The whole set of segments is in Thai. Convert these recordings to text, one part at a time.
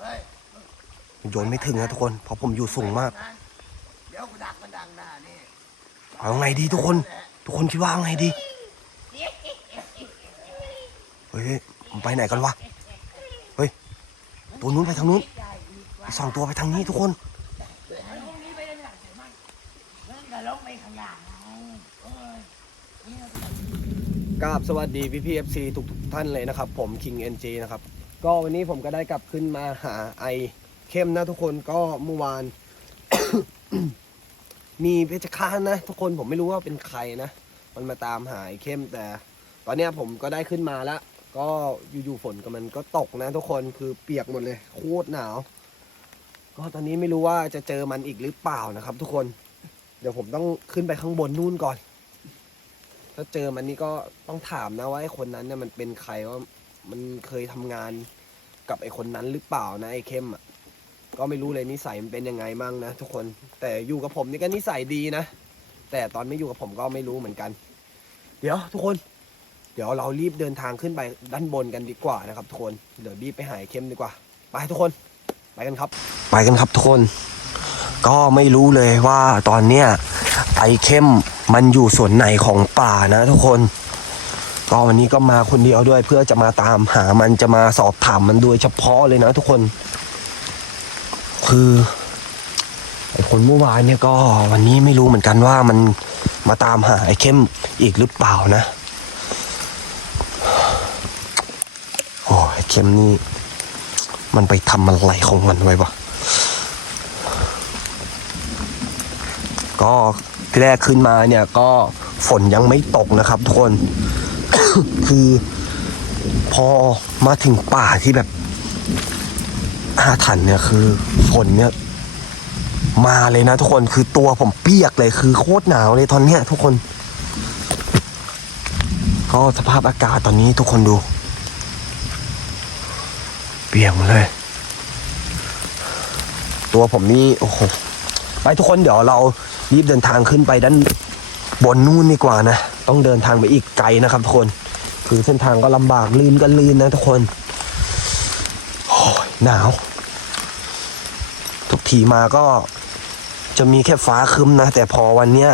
เฮ้ยโยนไม่ถึงนะทุกคน เพราะผมอยู่สูงมากเดี๋ยวกูดักมันดังหน้านี่เอาไงดีทุกคน ทุกคนคิดว่าเอาไงดี เฮ้ยมันไปไหนกันวะ เฮ้ย ตัวนู้นไปทางนู้นอีกสองตัวไปทางนี้ทุกคนกราบสวัสดีพี่พีเอฟซีทุกทุกๆท่านเลยนะครับ ผม King NG นะครับ ก็วันนี้ผมก็ได้กลับขึ้นมาหาไอเข้มนะทุกคนก็เมื่อวาน มีเพชฌฆาตนะ ทุกคนผมไม่รู้ว่าเป็นใครนะมันมาตามหาไอเข้มแต่ ตอนนี้ผมก็ได้ขึ้นมาแล้ว ก็อยู่ๆฝนก็มันก็ตกนะ ทุกคนคือเปียกหมดเลยโคตรหนาว ก็ตอนนี้ไม่รู้ว่าจะเจอมันอีกหรือเปล่านะครับ ทุกคน เดี๋ยวผมต้องขึ้นไปข้างบนนู่นก่อน ถ้าเจอมันนี่ก็ต้องถามนะว่าไอ้คนนั้นเนี่ยมันเป็นใครว่า มันเคยทำงานกับไอ้คนนั้นหรือเปล่านะไอ้เข้มอะก็ไม่รู้เลยนิสัยมันเป็นยังไงมั่งนะทุกคน แต่อยู่กับผมนี่ก็นิสัยดีนะ แต่ตอนไม่อยู่กับผมก็ไม่รู้เหมือนกัน เดี๋ยวทุกคน เดี๋ยวเรารีบเดินทางขึ้นไปด้านบนกันดีกว่านะครับทุกคนเดี๋ยวรีบไปหาไอ้เข้มดีกว่า ไปทุกคน ไปกันครับ ไปกันครับทุกคน ก็ไม่รู้เลยว่าตอนเนี้ยไอเข้มมันอยู่ส่วนไหนของป่านะทุกคน ก็วันนี้ก็มาคนเดียวด้วย เพื่อจะมาตามหามันจะมาสอบถามมันโดยเฉพาะเลยนะทุกคน คือไอ้คนเมื่อวานเนี่ยก็วันนี้ไม่รู้เหมือนกันว่ามันมาตามหาไอ้เข้มอีกหรือเปล่านะโอ้ไอ้เข้มนี่มันไปทำอะไรของมันไว้ปะก็แรกขึ้นมาเนี่ยก็ฝนยังไม่ตกนะครับทุกคน คือพอมาถึงป่าที่แบบอาถรรพ์เนี่ยคือฝนเนี่ย มาเลยนะทุกคนคือตัวผมเปียกเลยคือโคตรหนาวเลยตอนเนี้ยทุกคน ก็สภาพอากาศตอนนี้ทุกคนดู เปียกหมดเลย ตัวผมนี่โอ้โหไปทุกคนเดี๋ยวเรารีบเดินทางขึ้นไปด้าน บนนู่นดีกว่านะ ต้องเดินทางไปอีกไกลนะครับทุกคน คือเส้นทางก็ลำบากลื่นก็ลื่นนะทุกคนโอ้ยหนาว ทุกทีมาก็จะมีแค่ฟ้าครึ้มนะ แต่พอวันเนี้ย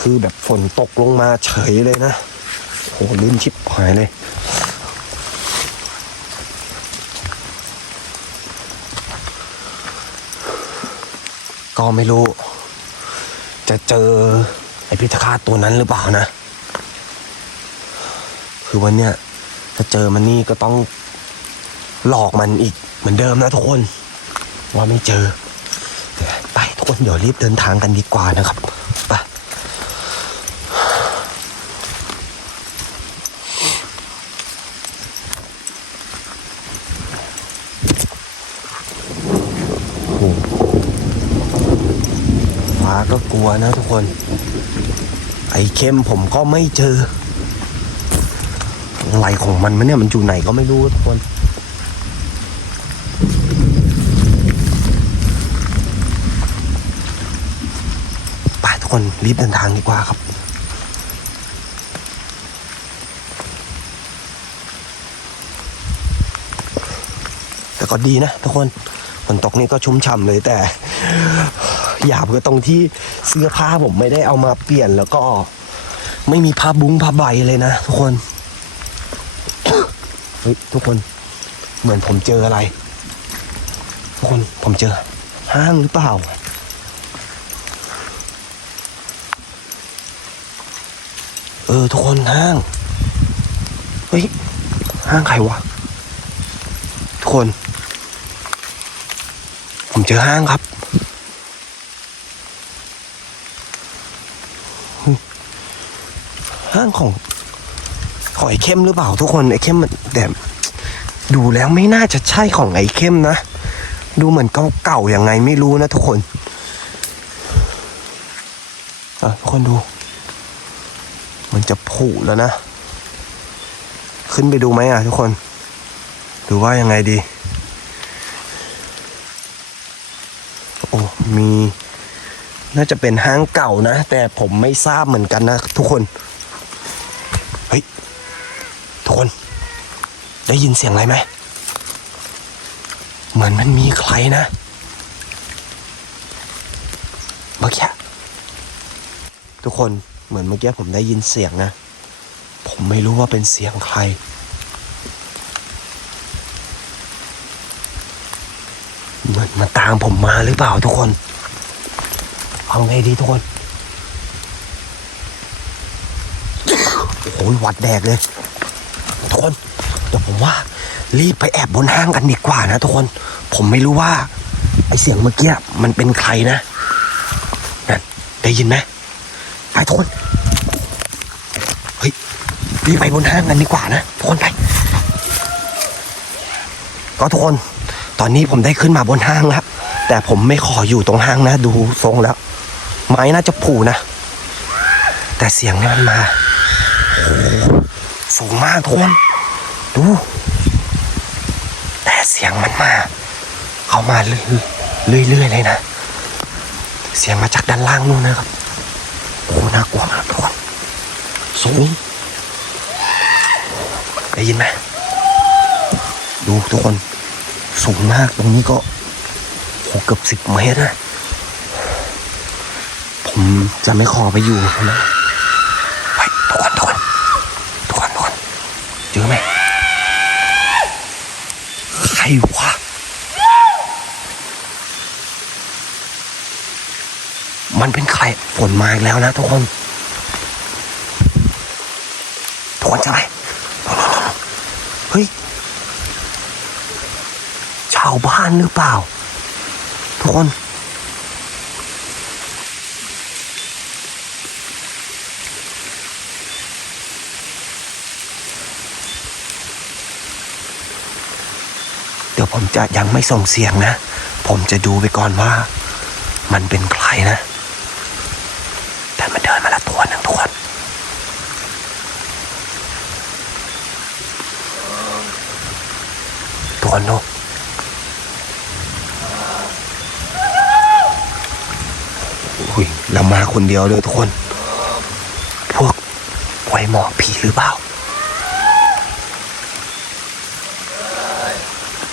คือแบบฝนตกลงมาเฉยเลยนะโหลื่นชิบหายเลยก็ไม่รู้ จะเจอ ไอพิธคาตตัวนั้นหรือเปล่านะ คือวันเนี้ยถ้าเจอมันนี่ก็ต้องหลอกมันอีกเหมือนเดิมนะทุกคน ว่าไม่เจอแต่ไปทุกคนเดี๋ยวรีบเดินทางกันดีกว่านะครับไปโอ้โหฟ้าก็กลัวนะทุกคน อ้เข้มผมก็ไม่เจอ อะไรของมันมันเนี่ยมันอยู่ไหนก็ไม่รู้ทุกคนไปทุกคนรีบเดินทางดีกว่าครับแต่ก็ดีนะทุกคนฝนตกนี่ก็ชุ่มฉ่ำเลยแต่ หยาบก็ตรงที่เสื้อผ้าผมไม่ได้เอามาเปลี่ยนแล้วก็ ไม่มีผ้าบุ้งผ้าใบเลยนะทุกคนเฮ้ยทุกคน เหมือนผมเจออะไร ทุกคนผมเจอ ห้างหรือเปล่าเออทุกคนห้าง เฮ้ย ห้างใครวะ ทุกคน ผมเจอห้างครับ ห้างของของไอ้เข้มหรือเปล่าทุกคนไอ้เข้มมันแต่ดูแล้วไม่น่าจะใช่ของไอ้เข้มนะ ดูเหมือนเก่าๆยังไงไม่รู้นะทุกคนอะทุกคนดู มันจะผุแล้วนะ ขึ้นไปดูไหมอะทุกคนดูว่ายังไงดี โอ้มี น่าจะเป็นห้างเก่านะ แต่ผมไม่ทราบเหมือนกันนะทุกคน เฮ้ย ทุกคน ได้ยินเสียงอะไรไหม เหมือนมันมีใครนะเมื่อกี้ทุกคนเหมือนเมื่อกี้ผมได้ยินเสียงนะ ผมไม่รู้ว่าเป็นเสียงใคร เหมือนมาตามผมมาหรือเปล่าทุกคน เอาไงดีทุกคน โอ้ยหวัดแดกเลย เดี๋ยวผมว่า รีบไปแอบบนห้างกันดีกว่านะทุกคน ผมไม่รู้ว่า ไอเสียงเมื่อกี้มันเป็นใครนะนั่นได้ยินไหมไปทุกคนเฮ้ยรีบไปบนห้างกันดีกว่านะทุกคนไปก็ทุกคน ตอนนี้ผมได้ขึ้นมาบนห้างแล้วแต่ผมไม่ขออยู่ตรงห้างนะ ดูทรงแล้ว ไม้น่าจะผูนะ แต่เสียงนี่มันมาโอ้สูงมากทุกคน ดู แต่เสียงมันมาเข้ามาเรื่อยๆเลยนะ เสียงมาจากด้านล่างนู่นนะครับโอ้หน่ากลัวมากทุกคนสูงได้ยินไหมดูทุกคนสูงมากตรงนี้ก็โหเกือบสิบเมตรนะผมจะไม่ขอไปอยู่นะไปทุกคนทุกคนทุกคนทุกคนเจอไหม วะ มันเป็นใครฝนมาอีกแล้วนะทุกคน ทุกคนจะไหมเฮ้ย ชาวบ้านหรือเปล่า ทุกคน เดี๋ยว ผมจะยังไม่ส่งเสียงนะ ผมจะดูไปก่อนว่า มันเป็นใครนะ แต่มันเดินมาละตัวหนึ่งทุกคนทุกคนดูอุ้ยเรามาคนเดียวเลยทุกคน พวกไวหมอกผีหรือเปล่า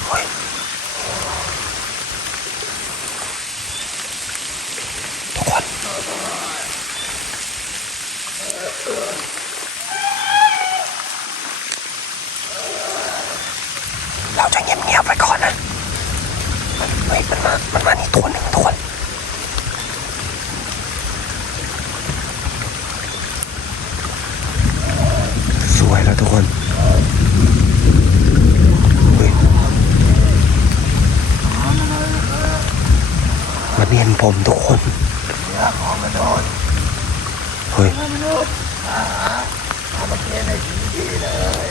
เฮ้ยทุกคน เราจะเงียบๆไปก่อนนะ มันเฮ้ยมันมา มันมานี่ตัวหนึ่งทุกคน สวยแล้ว ทุกคนเฮ้ยมันเห็นผมทุกคนเนื้อของมนุษย์เฮ้ยมนุษย์เอามาเทในถึงที่เลย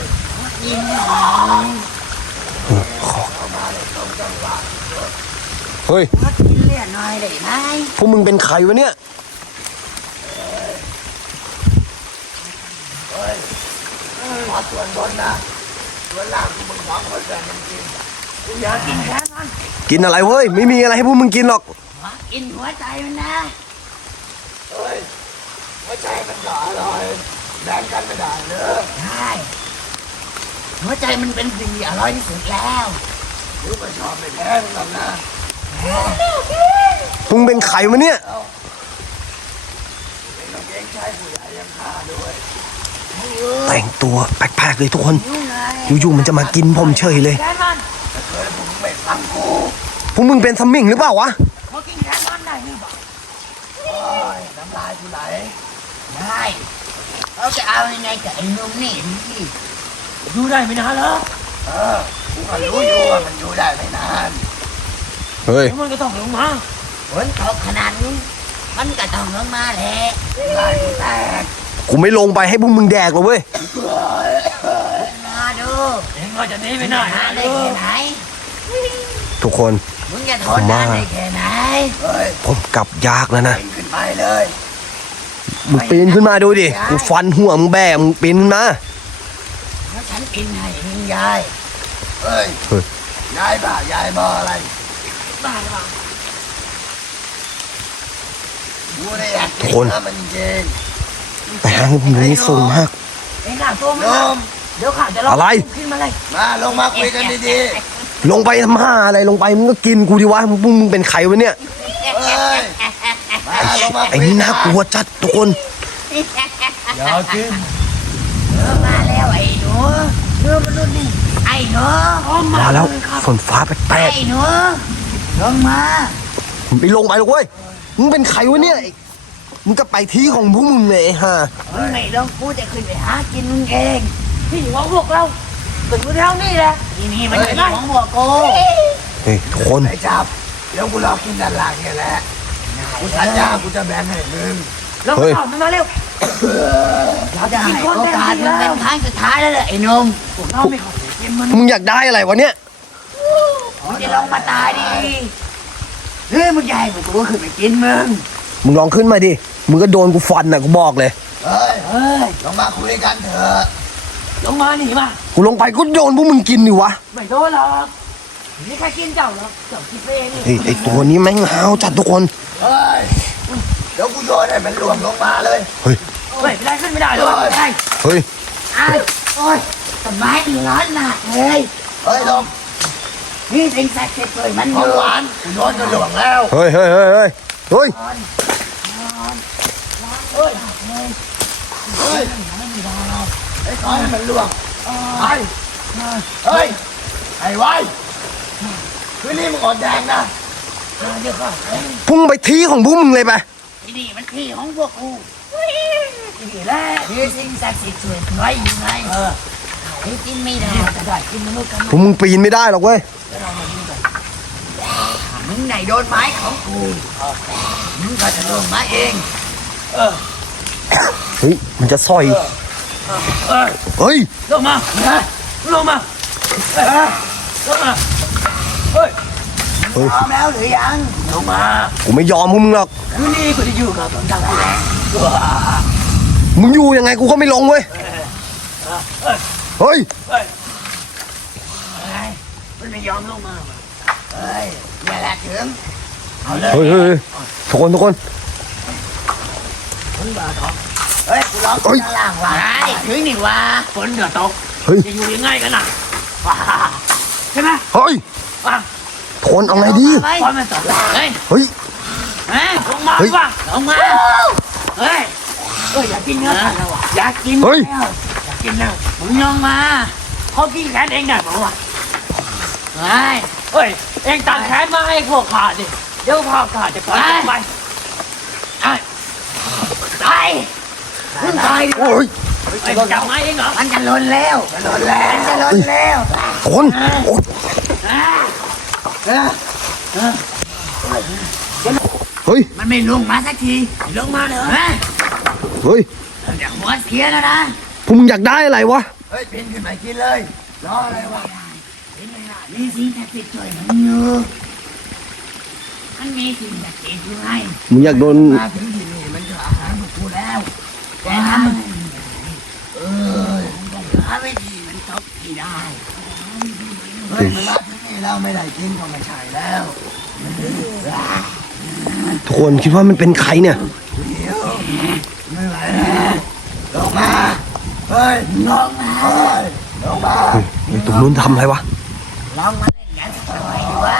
เออขอเข้ามาในตรงจังหวะเฮ้ยมากินเลือดหน่อยได้ไหมพวกมึงเป็นใครวะเนี่ย อส่วนบนนะส่วนล่างที่มึงสองคนแบ่งกันกินกูอยากกินแค่นั้นกินอะไรเว้ย ไม่มีอะไรให้พวกมึงกินหรอกขอกินหัวใจมันนะเฮ้ยหัวใจมันก็อร่อยแบ่งกันไม่ได้เลยใช่หัวใจมันเป็นสิ่งที่อร่อยที่สุดแล้วลูกก็ชอบไม่แพ้มึงหรอกนะพวกมึงเป็นใครวะเนี่ย ไม่ต้องเกรงใจผู้ใหญ่ยังฆ่าด้วย แต่งตัวแปลกๆเลยทุกคนยุ่งไงอยู่ๆมันจะมากินผมเฉยเลยแค่มันถ้าเกิดพวกมึงไม่ฟังกูพวกมึงเป็นสมิงหรือเปล่าวะขอกินแค่มันได้หรือเปล่าโอ้ยน้ำลายกูไหลได้เราจะเอายังไงกับไอ้หนุ่มนี่พี่อยู่ได้ไม่นานหรอกเออกูก็รู้อยู่ว่ามันอยู่ได้ไม่นานเฮ้ยแล้วมันก็ต้องลงมาฝนตกขนาดนี้มันก็ต้องลงมาแหละลายกูแตก กูไม่ลงไปให้พวกมึงแดกหรอกเว้ย มาดูเองก็จะหนีไปไหนหาได้แค่ไหน ทุกคน มึงจะทนนานได้แค่ไหนเฮ้ยผมกลับยากแล้วนะปีนขึ้นไปเลย มึงปีนขึ้นมาดูดิ กูฟันหัวมึงแบกมึงปีนขึ้นมาเพราะฉันกินให้มึงยาย เฮ้ยเฮ้ยยายบ้ายายบออะไร บ้าหรือเปล่ากูได้อยากทุกคนนะมันจริง แต่ห้างพวกมึงนี่สูงมากเอ็งหน้าตัวมันโยนะมเดี๋ยวข้าจะลองอะไร ขึ้นมาเลยมาลงมาคุยกันดีลงไปทำห้าอะไรลงไปมึงก็กินกูดิวะมึงมึงเป็นใครวะเนี่ยเฮ้ยมาลงมาไอ้นี่น่ากลัวจัดทุกคนอย่ากินเออมาแล้วไอ้หนูเออมนุษย์นี่ไอ้หนูออกมามาแล้วเยครับฝนฟ้าแปลไอ้กหนูลงมาๆมึงไปลงไปหรอกเว้ยมึงเป็นใครวะเนี่ยไอ้ มึงก็ไปที่ของพวกมึงเลยไอ้ห่ามึงไม่ลงกูจะขึ้นไปหากินมึงเองที่ของพวกเราเป็นเรื่องนี่แหละที่นี่มันเป็นของพวกกูเฮ้ยทุกคนไอ้จับเดี๋ยวกูรอกินด้านหลังเนี่ยแหละกูสัญญากูจะแบ่งให้มึงลงมามันมาเร็วเราจะให้โอกาสมันเป็นครั้งสุดท้ายแล้วแหละไอ้หนุ่มพวกเราไม่ขอกินมันมึงอยากได้อะไรวะเนี่ยมึงจะลงมาตายดิเฮ้ยมึงใหญ่มึงกูขึ้นไปกินมึงมึงลองขึ้นมาดิ มึงก็โดนกูฟันน่ะกูบอกเลย เฮ้ยเฮ้ยลงมาคุยกันเถอะลงมาหนีมา กูลงไปก็โดนพวกมึงกินดิวะไม่โดนหรอกนี่แค่กินเจ้าหรอกเจ้าคิดไปเองนี่เฮ้ยไอ้ตัวนี้แม่งหาวจัดทุกคน เฮ้ยเดี๋ยวกูโยนให้มันรวมลงมาเลย เฮ้ย เฮ้ยไม่ได้ขึ้นไม่ได้หรอกไม่ได้เฮ้ย ไอ้โอ้ยต้นไม้มันร้อนหนักเลยเฮ้ยลงนี่สิ่งศักดิ์สิทธิ์เลยมันอของยู่หวานกูโยนจนหลวงแล้ว เฮ้ยเฮ้ยเฮ้ยเฮ้ยเฮ้ย เฮ้ยไอ้ก้อยมันล่วงไปเฮ้ยไอ้ไว้คืนนี้มึงอดแดงนะเดี๋ยวก่อนพุ่งไปทีของพวกมึงเลยไปะนี่มันที่ของพวกกูที่นี่แหละที่สิ่งศักดิ์สิทธิ์ช่วยไว้อยู่ไงเออที่กินไม่ได้แต่ได้กินมนุษย์กันพวกมึงปีนไม่ได้หรอกเว้ย มึงไหนโดนไม้ของกูมึงก็จะโดนไม้เองเฮ้ยมันจะสร้อยเฮ้ยลงมาลงมาลงมาเฮ้ยเฮ้ยพร้อมแล้วหรือยังลงมากูไม่ยอมพวกมึงหรอกคืนนี้กูจะอยู่กับตอนกลางคืนมึงอยู่ยังไงกูก็ไม่ลงเว้ยเฮ้ยมันไม่ยอมลงมา เฮ้ยนี่แหละถึงเฮ้ยเฮ้ยเฮ้ยทุกคนทุกคนเฮ้ยกูร้องเฮ้ย ข้างล่างว่ะถึงนี่ว่ะฝนเดือดตกเฮ้ยจะอยู่ยังไงกันน่ะว้าใช่ไหมเฮ้ยว้าทนเอาไงดีฝนมันตกเฮ้ยเฮ้ย เฮ้ยลงมาเฮ้ย ว่ะลงมาเฮ้ยเฮ้ยอยากกินเนื้อสัตว์แล้วว่ะอยากกินเฮ้ย แล้วอยากกินแล้วมึงลงมาเขากินแขนเองได้เปล่าวะเฮ้ย เฮ้ย เองตัดแขนมาให้พวกข้าดิ เดี๋ยวพ่อข้าจะปล่อยไปตายตายมึงตายดิโอ้ยไอ้จับไม้เองเหรอ มันจะลนแล้วจะลนแล้วมันจะลนแล้วทนโอ้ยเฮ้ย มันไม่ลงมาสักทีลงมาเลยเฮ้ยเฮ้ยเดี๋ยวหัวเสียแล้วนะพวกมึงอยากได้อะไรวะ เฮ้ยปีนขึ้นมากินเลย รออะไรวะ มีสิ่งศักดิ์สิทธิ์ช่วยมันอยู่มันมีสิ่งศักดิ์สิทธิ์อยู่ให้มึงอยากโดนมาถึงที่นี่มันก็อาหารของกูแล้วแต่ทำเออหาวิธีมันตบที่ได้เฮ้ยมันมาถึงนี่แล้วไม่ได้กินก็ไม่ใช่แล้วทุกคนคิดว่ามันเป็นใครเนี่ยไม่ไหวแล้วลงมาเฮ้ยลงมาเฮ้ยลงมาไอ้ตรงนู้นทำอะไรวะ ลงมาเล่นกันสักหน่อยดีวะ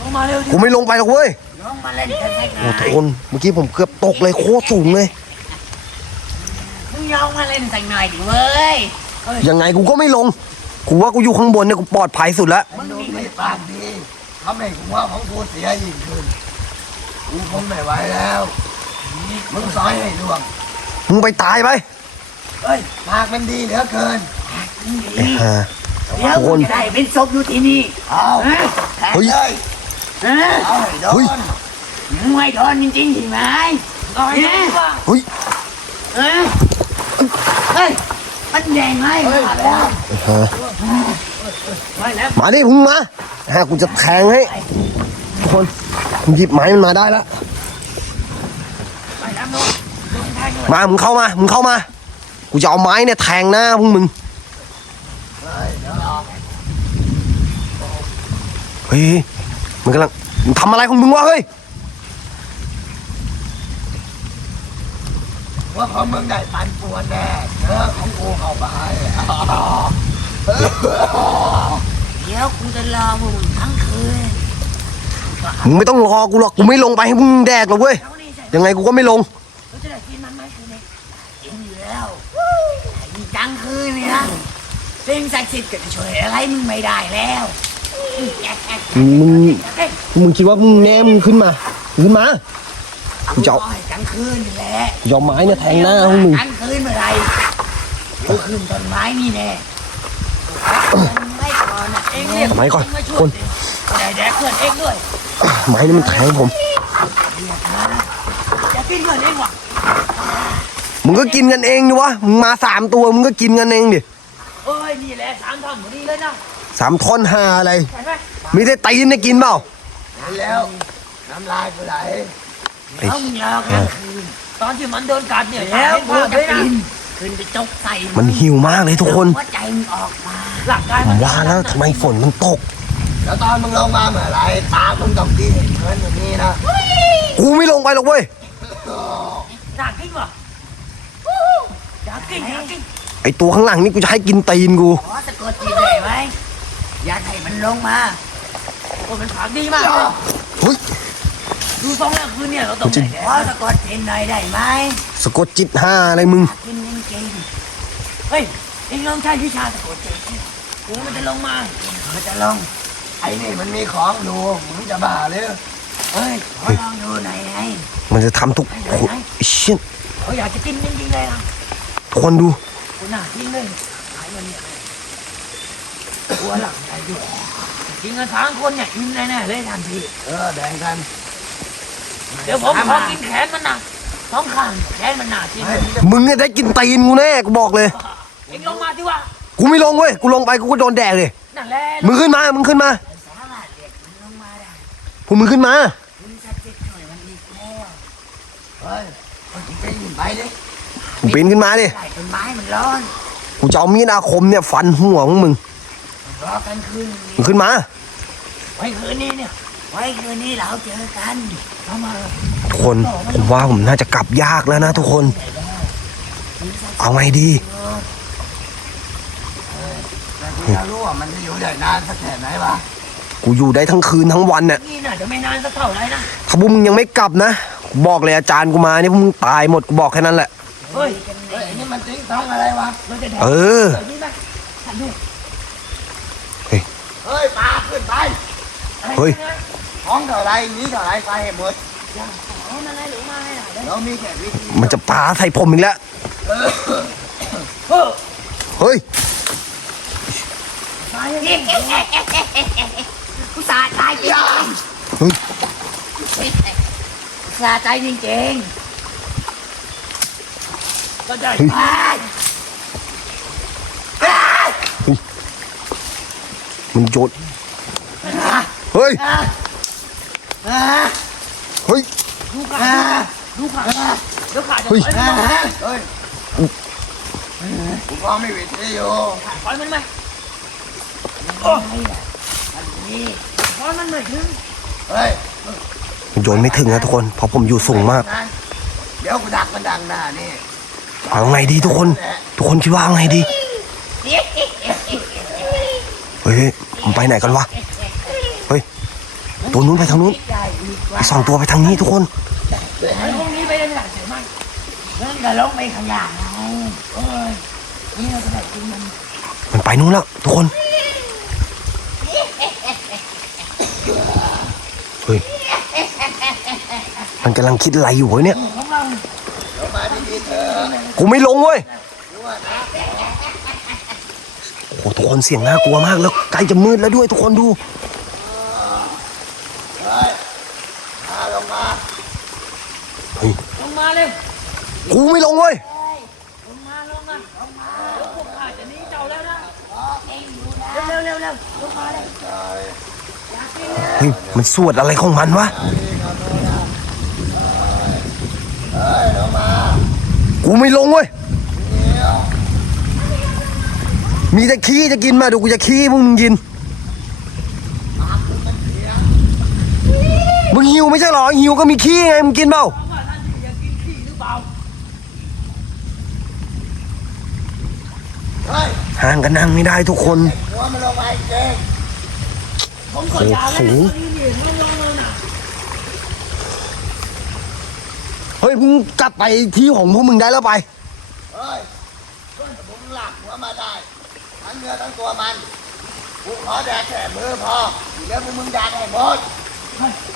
ลงมาเร็วดิกูไม่ลงไปหรอกเว้ยลงมาเล่นกันสักหน่โอ้อทุกยคนเมื่อกี้ผมเกือบตกเลยโคตรสูงเลย มึงยอมมาเล่นสักหน่อยดิเว้ยยังไงกูก็ไม่ลง กูว่ากูอยู่ข้างบนเนี่ยกูปลอดภัยสุดแล้วมันดูไม่ปากดีทำให้หัวของกูเสียยิ่งขึ้นกูคงไม่ไหวแล้ว มึงสอยให้ดวงมึงไปตายไปเฮ้ยปากมันดีเหลือเกินไอ้ห่า เดี๋ยวทุกคนมึงจะได้เป็นศพอยู่ที่นี่เอาฮะเฮ้ยเฮ้ยฮะเอาให้โดเฮ้ยนมึงไม่โดนจริงๆใช่ไหมต่อยได้ป่ะเฮ้ยเออเฮ้ยมันแดงไหมมาแล้วไอ้ห่ามาแล้วมาดิมึงมาฮะกูจะแทงให้ทุกคนมึงหยิบไม้มันมาได้แล้วมาแล้วลงลงทางด่วนมา มึงเข้ามา มึงเข้ามา กูจะเอาไม้เนี่ยแทงหน้าพวกมึง เฮ้ยมันกำลังมึงทำอะไรของมึงวะเฮ้ยว่าของมึงได้ปันปวนแน่เนื้อของกูเข้าไปนเดี๋ยวกูจะรอพวกมึงทั้งคืนมึงไม่ต้องรอกูหรอกกูไม่ลงไปให้มึงแดกหรอกเว้ยแล้วนี่ใช่ยังไงกูก็ไม่ลงเราจะได้กินมันไหมคืนนี้กินอยู่แล้วกินกลางคืนนี่นะสิ่งศักดิ์สิทธิ์ก็จะช่วยอะไรมึงไม่ได้แล้ว มึงมึงคิดว่ามึงแน่มึงขึ้นมาขึ้นมาเอากูจะเอาไว้กลางคืนนี่แหละยอมไม้เนี่ยแทงหน้าของมึงกลางคืนเมื่อไหรกูขึ้นต้นไม้นี่แน่ไม่ก่อนนะเองเรียกไม้ก่อนเงมาช่ควยนดิได้แดกเพื่อนเองด้วยไม้นี่มันแทงผมเรียกนะจะกินเพื่อนเองวะมึงก็กินกันเองดิวะมึงมาสามตัวมึงก็กินกันเองดิเอ้ยนี่แหละสามทำพอดีเลยนะ สามท่อนห้าอะไรเห็นไหมมีได้ตีนได้กินเปล่าเห็นแล้ว น้ำลายกูไหลเอามึงรอกลางคืนตอนที่มันโดนกัดเนี่ยแล้วกูจะปีนขึ้นไปจกใส่มันหิวมากเลยทุกคนหัวใจมึงออกมาหลักกายผมว่าแล้วทำไมฝนมันตก แล้วตอนมึงลงมาเมื่อไหรตามึงต้องดีเหมือนอย่างนี้นะกูไม่ลงไปหรอกเว้ยอยากกินวะอยากกินอยากกินไอตัวข้างหลังนี่กูจะให้กินตีนกูขอสะกดจิตได้ไหม อย่าให้มันลงมาโอ้มันผากดีมากเลยเฮ้ยดูทรงแล้วคืนเนี่ยเราต้องมันจะขอสะกดจิตหน่อยได้ไหมสะกดจิตห้าอะไรมึงอยากกินจริงๆเฮ้ยเอ็งลองใช้วิชาสะกดจิตสิเดี๋ยวมันจะลงมามันจะลงไอ้นี่มันมีของดูมึงจะบ้าหรือเฮ้ยขอลองดูหน่อยไงมันจะทำทุกคนไอ้เชี่ยเขาอยากจะกินจริงๆเลยนะทุกคนดูกูน่ากินเลยขายมันเนี่ย กลัวหลังใจอยู่กินกันสามคนเนี่ยอิ่มแน่ๆเลยทันทีเออแบ่งกันเดี๋ยวผมขอกินแขนมันนะสองข้างแขนมันหนากินเฮ้ยมึงเนี่ยได้กินตีนกูแน่กูบอกเลยเอ็งลงมาที่ว่ากูไม่ลงเว้ยกูลงไปกูก็โดนแดกเลยนั่นแหละมึงขึ้นมามึงขึ้นมาสามารถเรียกมันลงมาได้พวกมึงขึ้นมาคุณศักดิ์สิทธิ์ช่วยมันอีกแล้วเฮ้ยคนที่จะยินไปดิมึงปีนขึ้นมาดิได้ต้นไม้มันร้อนกูจะเอามีดอาคมเนี่ยฟันหัวของมึง รอกันคืนมึงขึ้นมา ไว้คืนนี้เนี่ย ไว้คืนนี้เราเจอกันเข้ามาทุกคนผมว่าผมน่าจะกลับยากแล้วนะทุกคน เอาไงดี แต่ที่เรารู้ว่ามันจะอยู่ได้นานสักแค่ไหนวะกูอยู่ได้ทั้งคืนทั้งวันเนี่ยนี่น่าจะไม่นานสักเท่าไหร่นะถ้าพวกมึงยังไม่กลับนะกูบอกเลยอาจารย์กูมาเนี่ยพวกมึงตายหมดกูบอกแค่นั้นแหละ เฮ้ยเฮ้ยนี่มันติ้งต้องอะไรวะมันจะแดกเออ แบบนี้ไหมทันดูเฮ้ยปลาขึ้นไปอะไรเฮ้ยนะของเท่าไรนี้เท่าไรไปให้หมดอย่าขอมันอะไรหรือไม่ล่ะเดี๋ยวเรามีแค่วิธีมันจะปาใส่ผมอีกแล้วเออเฮ้ยตายยังไงกูสาใจจริงเฮ้ยสาใจจริงๆก็ได้ เฮ้ย ไป มันโจดเฮ้ยอ่าเฮ้ย ดูขาดูขาเดี๋ยวขาจะปล่อยมันอ่าลงเฮ้ยกูก็ไม่วิธีอยู่ปล่อยมันไหมโอ้ยอันนี้ปล่อยมันไม่ถึงเฮ้ยมันโยนไม่ถึงนะทุกคน เพราะผมอยู่สูงมาก เดี๋ยวกูดักมันดังหน้านี่เอาไงดีทุกคน ทุกคนคิดว่าเอาไงดี เฮ้ย มันไปไหนกันวะ เฮ้ย ตัวนู้นไปทางนู้นได้อีกไอว่าสองตัวไปทางนี้ทุกคนไอ้พวกนี้ไปได้หลังใช่ไหมเรื่องจะลงไปข้างล่างไงโอ้ยนี่เราจะได้กินมัน มันไปนู้นแล้วทุกคน เฮ้ย มันกำลังคิดอะไรอยู่เนี่ยของเราเดี๋ยวมาดีๆเถอะกูไม่ลงเว้ย โอ้โหทุกคนเสียงน่ากลัวมากแล้วใกล้จะมืดแล้วด้วยทุกคนดูเฮ้ยมาลงมาลงมาเร็วกูไม่ลงเว้ยลงมาลงมาลงมาเดี๋ยวพวกข้าจะหนีเจ้าแล้วนะเร็วเร็วเร็วลงมาเลยเฮ้ยมันสวดอะไรของมันวะกูไม่ลงเว้ย มีแต่ขี้จะกินมาดูกูจะขี้มึงกิน มึงหิวไม่ใช่หรอหิวก็มีขี้ไงมึงกินเปล่าห่างกันนั่งไม่ได้ทุกคนหัวมันลงมาเองผมขอยาแล้วสูงนี่นี่มึงลงมาน่ะเฮ้ยมึงกลับไปที่ของพวกมึงได้แล้วไป เฮ้ยมึงหลักหัวมาได้ ทั้งเนื้อทั้งตัวมันกูขอแดกแค่มือพอที่เหลือพวกมึงแดกให้หมด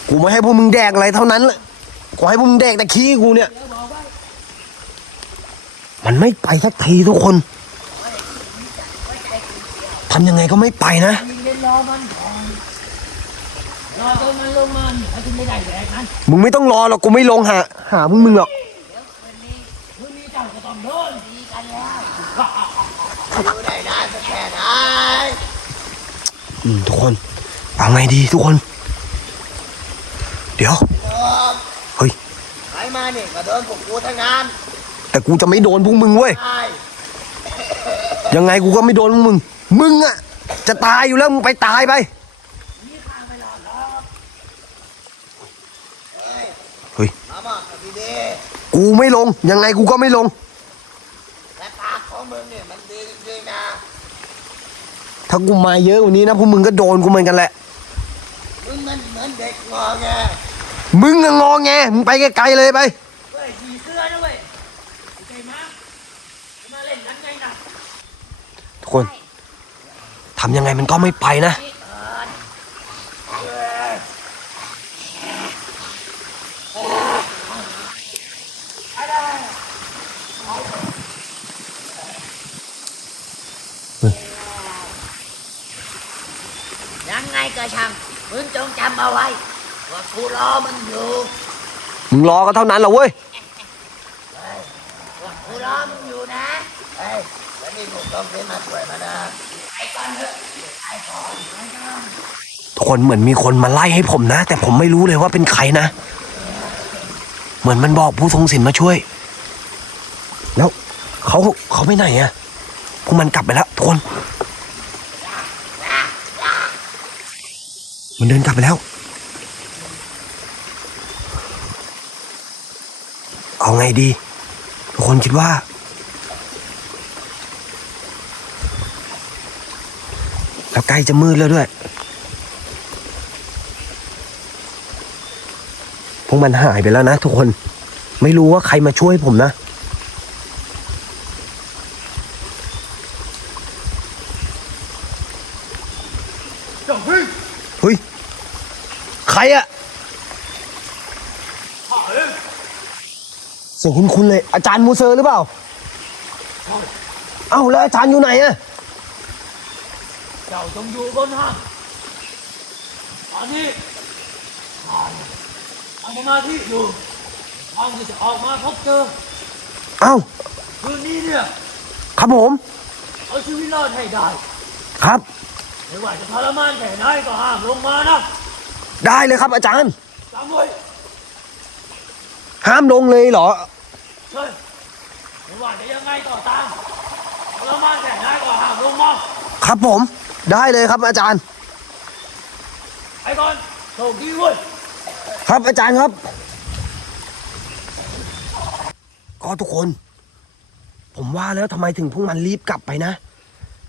กูไม่ให้พวกมึงแดกอะไรเท่านั้นแหละกูให้พวกมึงแดกแต่ขี้กูเนี่ย มันไม่ไปสักทีทุกคนทำยังไงก็ไม่ไปนะยิงเล่นรอมันก่อนรอจนมันลงมาเนี่ยถึงไม่ได้แดกนั้นมึงไม่ต้องรอหรอกกูไม่ลงหา หาพวกมึงหรอก ทุกคนเอาไงดีทุกคน เดี๋ยวเดิมเฮ้ยใครมาเนี่ยก็เดินพวกกูทั้งนั้นแต่กูจะไม่โดนพวกมึงเว้ยใช่ยังไงกูก็ไม่โดนพวกมึง มึงอะจะตายอยู่แล้วมึงไปตายไปเฮ้ยมาบอกกับดีกูไม่ลงยังไงกูก็ไม่ลงๆและปากของมึงเนี่ยมันดีจริงๆนะ ถ้ากูมาเยอะกว่านี้นะพวกมึงก็โดนกูเหมือนกันแหละ มึงมันเหมือนเด็กงอแงมึงอะงอแงมึงไปไกลๆเลยไป เฮ้ยขี่เสื้อนะเว้ยโอเคมั้ยมาเล่นนั้นไงนะทุกคนทำยังไงมันก็ไม่ไปนะยังไง ก็ช่างมึงจงจำเอาไว้ว่ากูรอมึงอยู่มึงรอก็เท่านั้นแหละเว้ยว่ากูรอมึงอยู่นะเฮ้ยแล้วนี่กูต้องเป็นมาช่วยมานะไปก่อนเถอะไปก่อนทุกคนเหมือนมีคนมาไล่ให้ผมนะ แต่ผมไม่รู้เลยว่าเป็นใครนะ เหมือนมันบอกผู้ทรงศีลมาช่วย แล้วเขาเขาไปไหนอะพวกมันกลับไปแล้วทุกคน มันเดินกลับไปแล้ว เอาไงดี ทุกคนคิดว่า แล้วใกล้จะมืดแล้วด้วย พวกมันหายไปแล้วนะทุกคน ไม่รู้ว่าใครมาช่วยผมนะ เฮ้ย ใครอะ เสียงคุณคุณเลย อาจารย์มูเซอร์หรือเปล่า เอ้าแล้วอาจารย์อยู่ไหนอะเจ้าจงอยู่บนห้างตอนนี้ข้าเนี่ยทำสมาธิอยู่ทางที่จะออกมาพบเจอ เอ้าคืนนี้เนี่ย ครับผม เอาชีวิตรอดให้ได้ ครับ ไม่ว่าจะทรมานแค่ไหนก็ห้ามลงมานะ ได้เลยครับอาจารย์จำไว้ ห้ามลงเลยเหรอเฮ้ยไม่ว่าจะยังไงก็ตามทรมานแค่ไหนก็ห้ามลงมาครับผม ได้เลยครับอาจารย์ไปก่อนโชคดีเว้ย ครับอาจารย์ครับ ก็ทุกคน ผมว่าแล้วทำไมถึงพวกมันรีบกลับไปนะ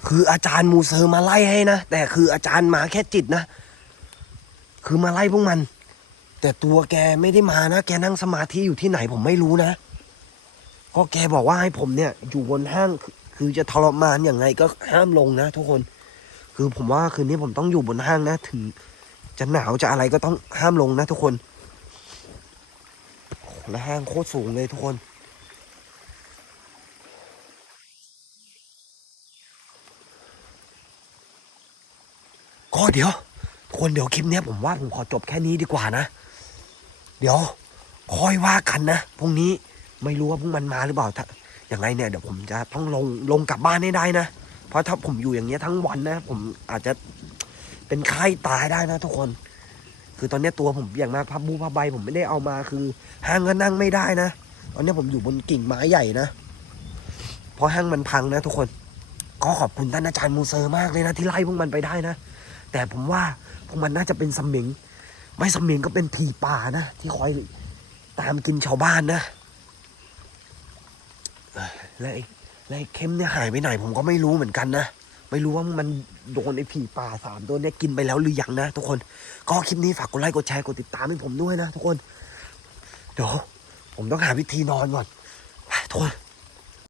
คืออาจารย์มูเซอร์มาไล่ให้นะ แต่คืออาจารย์มาแค่จิตนะ คือมาไล่พวกมัน แต่ตัวแกไม่ได้มานะ แกนั่งสมาธิอยู่ที่ไหนผมไม่รู้นะก็แกบอกว่าให้ผมเนี่ย อยู่บนห้างคือจะทรมานอย่างไงก็ห้ามลงนะทุกคน คือผมว่าคืนนี้ผมต้องอยู่บนห้างนะ ถึง จะหนาวจะอะไรก็ต้องห้ามลงนะ ทุกคนและห้างโคตรสูงเลยทุกคนก็เดี๋ยวคนเดี๋ยวคลิปเนี้ยผมว่าผมขอจบแค่นี้ดีกว่านะ เดี๋ยวคอยว่ากันนะพรุ่งนี้ไม่รู้ว่าพวกมันมาหรือเปล่าถ้าอย่างไรเนี่ยเดี๋ยวผมจะต้องลงลงกลับบ้านให้ได้นะ เพราะถ้าผมอยู่อย่างเงี้ยทั้งวันนะ ผมอาจจะเป็นไข้ตายได้นะทุกคน คือตอนนี้ตัวผมอย่างมากพับบูพับใบผมไม่ได้เอามาคือห้างก็นั่งไม่ได้นะตอนนี้ผมอยู่บนกิ่งไม้ใหญ่นะเพราะห้างมันพังนะทุกคนก็ขอบคุณท่านอาจารย์มูเซอร์มากเลยนะที่ไล่พวกมันไปได้นะ แต่ผมว่าพวกมันน่าจะเป็นสมิง ไม่สมิงก็เป็นผีป่านะ ที่คอยตามกินชาวบ้านนะ แล้วไอ้แล้วไอ้เข้มเนี่ยหายไปไหน ผมก็ไม่รู้เหมือนกันนะ ไม่รู้ว่ามันโดนไอ้ผีป่าสามตัวเนี้ยกินไปแล้วหรือยังนะทุกคน ก็คลิปนี้ฝากกดไลค์กดแชร์กดติดตามให้ผมด้วยนะทุกคน เดี๋ยวผมต้องหาวิธีนอนก่อนทุกคน